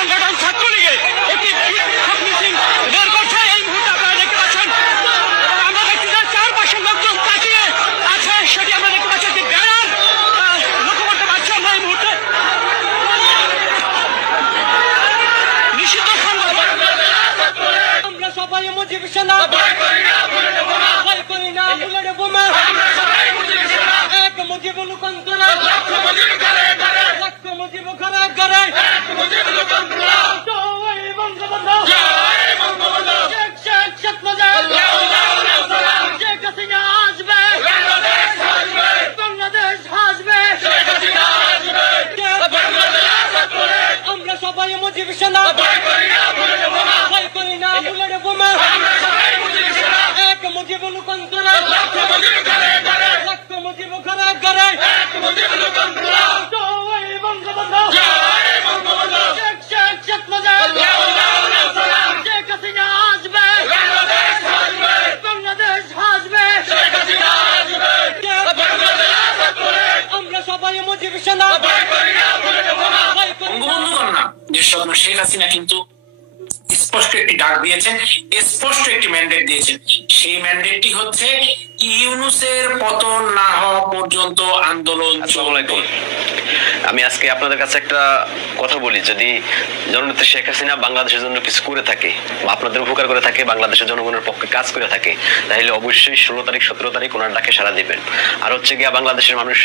সংগঠন ছাত্রলীগের একটি বিক্ষোভ মিছিল বের করছে। এই মুহূর্তে আপনারা দেখতে পাচ্ছেন, আমরা দেখছি যে চারপাশে লোকজন তাকিয়ে আছে, সেটি আমরা দেখতে পাচ্ছি একটি ব্যানার লক্ষ্য করতে পারছি আমরা এই মুহূর্তে। নিষিদ্ধ সংগঠন আমরা সবাই মুজিব সেনা, ভয় করি না বুলেট বোমা, এক মুজিব লুকান্তরা, লক্ষ মুজিব ঘরে ঘরে, লক্ষ মুজিব ঘরে ঘরে, এক মুজিব লুকান্তরা। জয় বঙ্গবন্ধু, জয় বঙ্গবন্ধু, শেখ শেখ শেখ মুজিব, লাও লাও লাও সালাম, শেখ হাসিনা আসবে, বাংলাদেশ আসবে, বাংলাদেশ আসবে, শেখ হাসিনা আসবে, বাংলাদেশ আসবে। আমরা সবাই মুজিব সেনা, ভয় করি না বুলেট বোমা, ভয় করি না বুলেট বোমা, আমরা সবাই মুজিব সেনা, এক মুজিব লুকান্তরা, লক্ষ মুজিব ঘরে ঘরে, লক্ষ মুজিব ঘরে ঘরে, এক মুজিব লুকান্তরা। জয় বঙ্গবন্ধু, জয় বঙ্গবন্ধু, শেখ শেখ শেখ মুজিব, লাও লাও লাও সালাম, শেখ হাসিনা আসবে, বাংলাদেশ আসবে, বাংলাদেশ আসবে, শেখ হাসিনা আসবে, বাংলাদেশ আসবে। আমরা সবাই মুজিব সেনা, ভয় করি না বুলেট বোমা, ভয় করি না। বঙ্গবন্ধু না যে স্বপ্ন, শেখ হাসিনা কিন্তু স্পষ্ট একটি ডাক দিয়েছেন, স্পষ্ট একটি ম্যান্ডেট দিয়েছেন। সেই ম্যান্ডেটটি হচ্ছে ইউনূসের পতন না হওয়া পর্যন্ত আন্দোলন। আসসালামু আলাইকুম। আমি আজকে আপনাদের কাছে একটা কথা বলি, যদি জননেত্রী শেখ হাসিনা বাংলাদেশের জন্য কিছু করে থাকে বা আপনাদের উপকার করে থাকে, বাংলাদেশের জনগণের পক্ষে কাজ করে থাকে, তাহলে অবশ্যই 16 তারিখ 17 তারিখ ওনার ডাকে সাড়া দিবেন। আর হচ্ছে গিয়া বাংলাদেশের মানুষ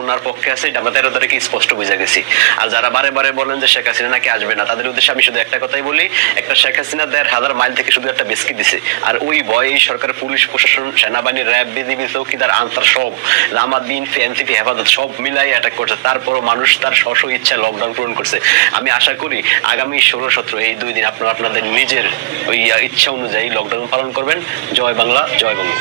ওনার পক্ষে আছে, এটা আমরা 13 তারিখে স্পষ্ট বুঝে গেছি। আর যারা বারে বারে বলেন যে শেখ হাসিনা নাকি আসবে না, তাদের উদ্দেশ্যে আমি শুধু একটা কথাই বলি, একটা শেখ হাসিনা 1500 মাইল থেকে শুধু একটা বিস্কিট দিছে, আর ওই ভয়ে এই সরকার, পুলিশ প্রশাসন, সেনাবাহিনী, র্যাব, বিজিবি, চৌকিদার, আনসার সব, জামাত, বিএনপি, এনসিপি, হেফাজত সব মিলাই অ্যাটাক করছে। তারপরও মানুষ তার স্ব ইচ্ছা লকডাউন পূরণ করছে। আমি আশা করি আগামী 16-17 এই 2 দিন আপনারা আপনাদের নিজের ওই ইচ্ছা অনুযায়ী লকডাউন পালন করবেন। জয় বাংলা, জয় বঙ্গ।